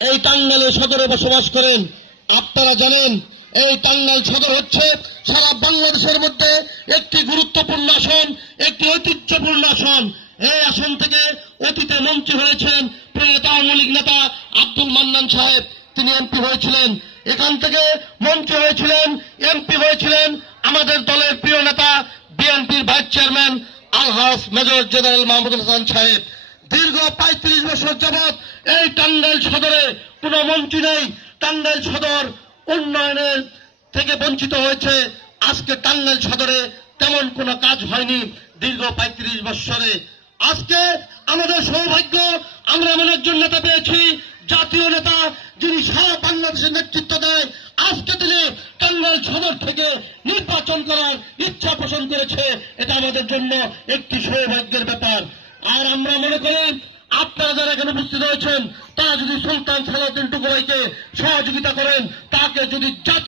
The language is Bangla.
এই টাঙ্গাইল সদরে বসবাস করেন। আপনারা জানেন এই টাঙ্গাইল সদর হচ্ছে সারা বাংলাদেশের মধ্যে একটি গুরুত্বপূর্ণ আসন, একটি ঐতিহ্যপূর্ণ আসন। এই আসন থেকে অতীতে মন্ত্রী হয়েছেন প্রিয়তা আওয়ামী লীগ নেতা আব্দুল মান্নান সাহেব, তিনি এমপি হয়েছিলেন। এখান থেকে মন্ত্রী হয়েছিলেন, এমপি হয়েছিলেন আমাদের দলের প্রিয় নেতা বিএনপির ভাইস চেয়ারম্যান আলহাজ মেজর জেনারেল মাহমুদুল হাসান সাহেব। দীর্ঘ ৩৫ বছর যাবৎ এই টাঙ্গাইল সদরে কোন মন্ত্রী নেই। টাঙ্গাইল সদর উন্নয়নের থেকে বঞ্চিত হয়েছে। আজকে টাঙ্গাইল সদরে তেমন কোনো কাজ হয়নি দীর্ঘ ৩৫ বছরে। আজকে আমাদের সৌভাগ্য, আমরা এমন একজন নেতা পেয়েছি, জাতীয় নেতা, যিনি সারা বাংলাদেশের নেতৃত্ব দেয়। আজকে তিনি টাঙ্গাইল সদর থেকে নির্বাচন করার ইচ্ছা পোষণ করেছে। এটা আমাদের জন্য একটি সৌভাগ্যের ব্যাপার। আর আমরা মনে করি আপনারা যারা এখানে উপস্থিত হয়েছেন তারা যদি সুলতান সালাউদ্দিন টুকু ভাইকে সহযোগিতা করেন, তাকে যদি